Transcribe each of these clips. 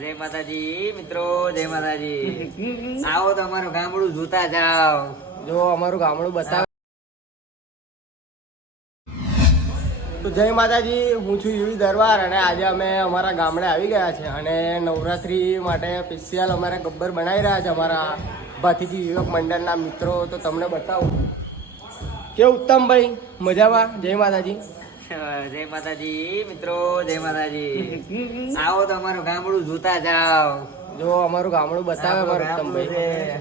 જય માતાજી મિત્રો, જય માતાજી. આવો તો અમારું ગામડું જોતા જાઓ. જો અમારું ગામડું બતાવે. તો જય માતાજી, હું છું યુવી દરબાર અને આજે અમે અમારા ગામડે આવી ગયા છે અને નવરાત્રી માટે સ્પેશિયલ અમારે ગબ્બર બનાવી રહ્યા છે અમારા ભાતીજી યુવક મંડળના મિત્રો. તો તમને બતાવું કે ઉત્તમભાઈ મજામાં. જય માતાજી. જય માતાજી મિત્રો, જય માતાજી. આવો તો અમારું ગામડું જોતા જાઓ. જો અમારું ગામડું બતાવે અમારું ઉત્તમભાઈ.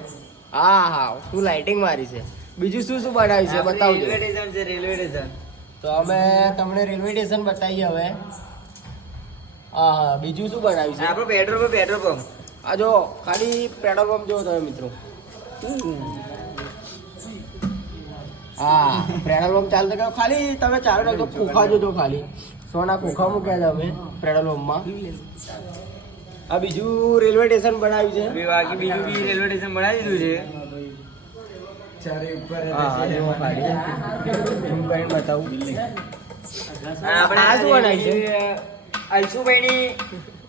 હા હા, શું લાઇટિંગ મારી છે. બીજું શું શું બનાવ્યું છે બતાવજો. રેલવે સ્ટેશન છે, રેલવે સ્ટેશન. તો અમે તમને રેલવે સ્ટેશન બતાવીએ હવે. હા હા, બીજું શું બનાવ્યું છે? આપણો પેટ્રોલ પંપ. આ જો ખાલી પેટ્રોલ પંપ જોવો તમે મિત્રો. હા, પેટ્રોલ પંપ ચાલતો કે ખાલી તમે ચાલુ રાખજો. ખોખા જોજો ખાલી. સોના ખોખા મૂક્યા છે અમે પેટ્રોલ પંપમાં. આ બીજું રેલવે સ્ટેશન બનાવ્યું છે. બાકી બીજું બી રેલવે સ્ટેશન બનાવી દીધું છે. હા, જો ખાલી ઝૂમ કરીને બતાવું. આપણે આ શું બનાવ્યું છે? અલસુભાઈની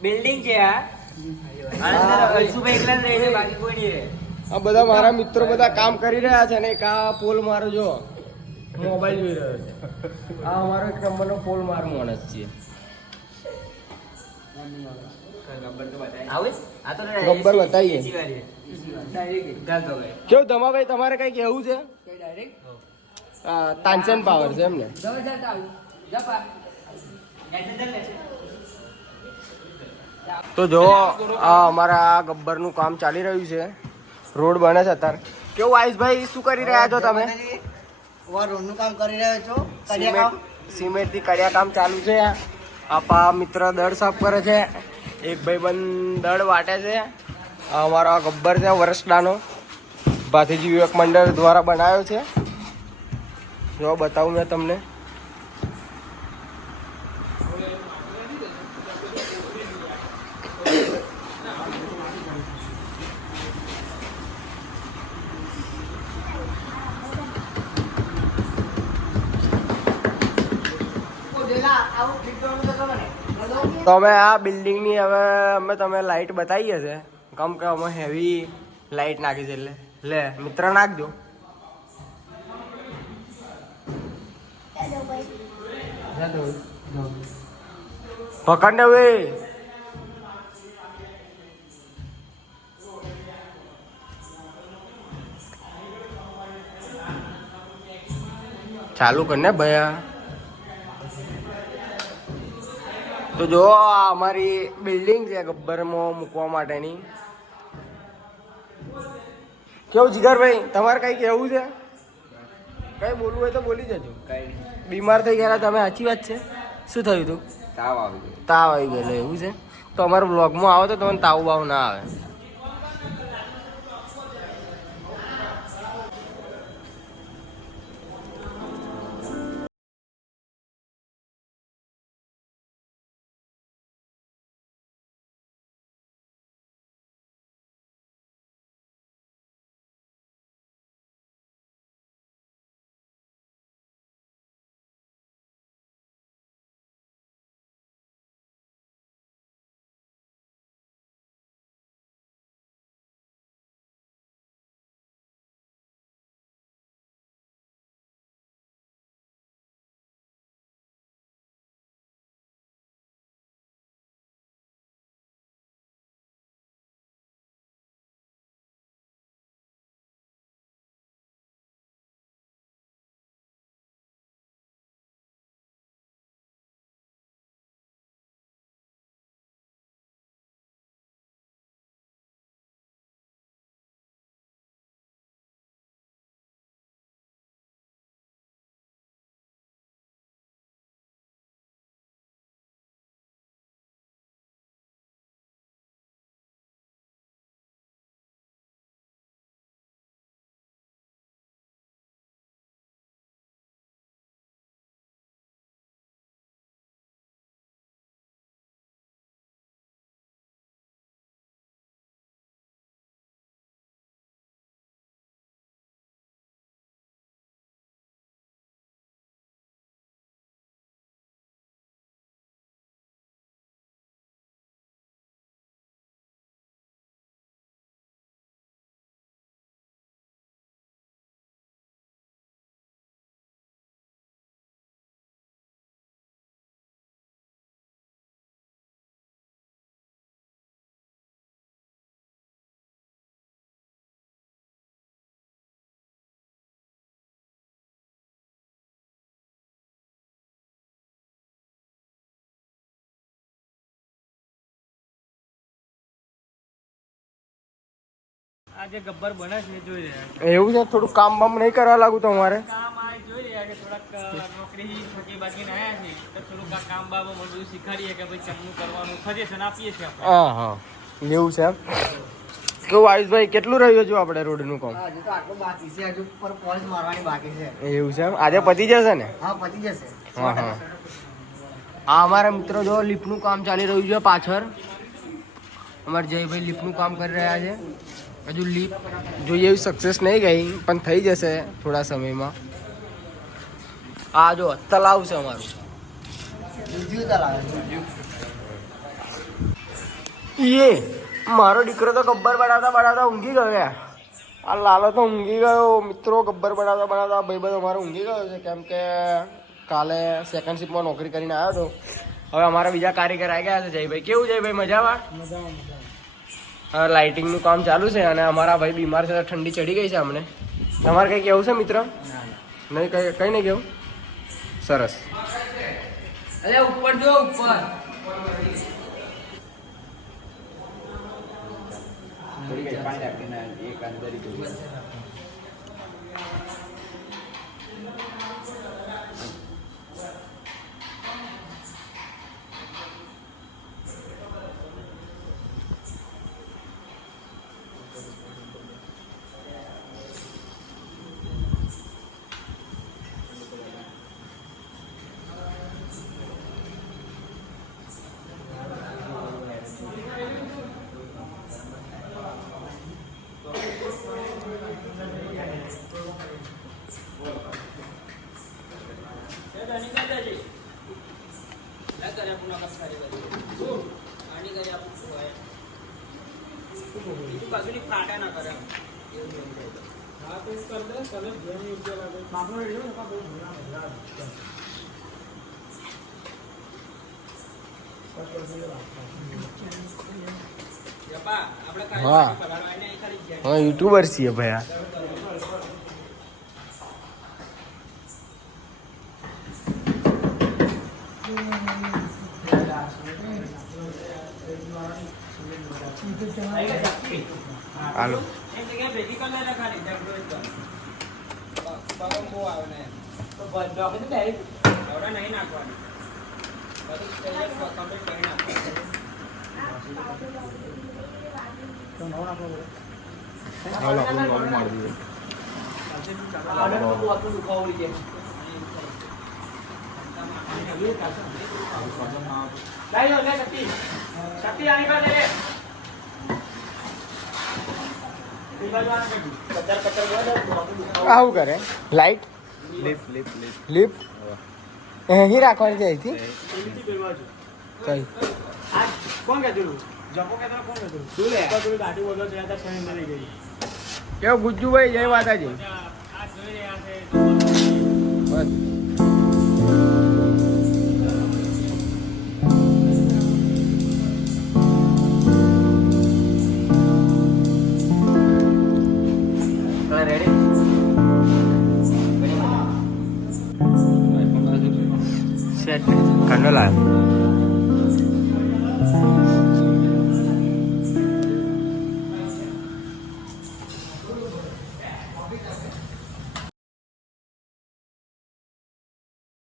બિલ્ડિંગ છે આ. અલસુભાઈ એકલા જ રહે છે, બાકી કોઈ નહીં રહે. આ બધા મારા મિત્રો બધા કામ કરી રહ્યા છે ને એક આ પોલ મારો જો મોબાઈલ જોઈ રહ્યો છે. આ અમારો એક નંબરનો પોલ મારો માણસ છે. આવું આ તો ગબ્બર બતાવીએ. કેવું ધમાભાઈ, તમારે કઈ કેવું છે? તાનસેન પાવર છે એમને. તો જો આ અમારા ગબ્બરનું કામ ચાલી રહ્યું છે. રોડ બને છે અત્યારે. કેવું આયુષભાઈ, શું કરી રહ્યા છો તમે? રોડનું કામ કરી રહ્યો છો. સિમેન્ટ થી કડિયા કામ ચાલુ છે. આપા મિત્ર દળ સાફ કરે છે. એક ભાઈબંધ દળ વાટે છે. આ અમારો આ ગબ્બર છે વરસડાનો, ભાતીજી વિવેક મંડળ દ્વારા બનાવ્યો છે. જો બતાવું મેં તમને. તો અમે આ બિલ્ડિંગની હવે તમે લાઈટ બતાવીએ છે. કેમ કે અમે હેવી લાઈટ નાખી છે એટલે લે મિત્ર નાખજો. પકડ ને ભાઈ. ચાલુ કર ને ભયા. તો જો આ અમારી બિલ્ડિંગ છે ગબ્બરમાં મૂકવા માટેની. કેવું જીગરભાઈ, તમારે કઈ કેવું છે? કઈ બોલવું હોય તો બોલી જજો. બીમાર થઈ ગયા તમે, સાચી વાત છે. શું થયું હતું? તાવ આવી ગયો. તાવ આવી ગયેલો એવું છે. તો અમારા બ્લોગમાં આવો તો તમને તાવ બાવ ના આવે. આ જે ગબ્બર બને છે જોઈ રહ્યા છે. એવું છે? થોડું કામ બામ નહીં કરવા લાગુ તમારે? કામ આ જોઈ રહ્યા કે થોડાક નોકરી થકી બાકી આવ્યા છે તો થોડુંક આ કામ બાબો બધું શીખવાડીએ કે ભાઈ કેમનું કરવાનું સજેશન આપીએ છીએ આપણે. હા હા એવું છે એમ. કેવું આયુષભાઈ, કેટલું રહ્યું છે આપણે રોડનું કામ? હજુ તો આટલું બાકી છે, હજુ પર પોલિશ મારવાની બાકી છે. એવું છે એમ. આજે પતી જશે ને? હા, પતી જશે. હા હા. આ અમારા મિત્રો જો લિફ્ટનું કામ ચાલી રહ્યું છે પાછળ. અમારે જયભાઈ લિફ્ટનું કામ કરી રહ્યા છે. હજુ લિફ્ટ જોઈએ એવી સક્સેસ નહીં ગઈ, પણ થઈ જશે થોડા સમયમાં. આ જો તલાવ છે અમારું. બીજું તલાવ. એ મારો દીકરો તો ગબ્બર બનાવતા ઊંઘી ગયો યાર. આ લાલો તો ઊંઘી ગયો મિત્રો. ગબ્બર બનાવતા ભાઈબંધ અમારો ઊંઘી ગયો છે, કેમ કે કાલે સેકન્ડ શિફ્ટમાં નોકરી કરીને આવ્યો હતો. હવે અમારા બીજા કારીગર આવી ગયા છે. જયભાઈ કેવું? જયભાઈ મજામાં? હવે લાઇટિંગનું કામ ચાલુ છે અને અમારા ભાઈ બીમાર છે, ઠંડી ચડી ગઈ છે અમને. તમારે કંઈ કેવું છે મિત્ર? નહીં, કંઈ નહીં કેવું? સરસ. અરે ઉપર જો ઉપર. હા હા, યુટ્યુબર છીએ ભાઈ. હાલો. હાલો આપણું નોમ મારી દઈએ. આવું કરે લાઈટ લિફ્ટ અહીં રાખવાની છે અહીંથી. કોણ કહેતું? જપો કહેતો કોણ કહેતું? શું લે? તો ગાડી બોલો છે આ શહેર લઈ ગઈ. કેવું ગુજ્જુભાઈ? જય માતાજી. આ જોઈ રહ્યા છે બસ. સેટ કંડો લાવ્યો.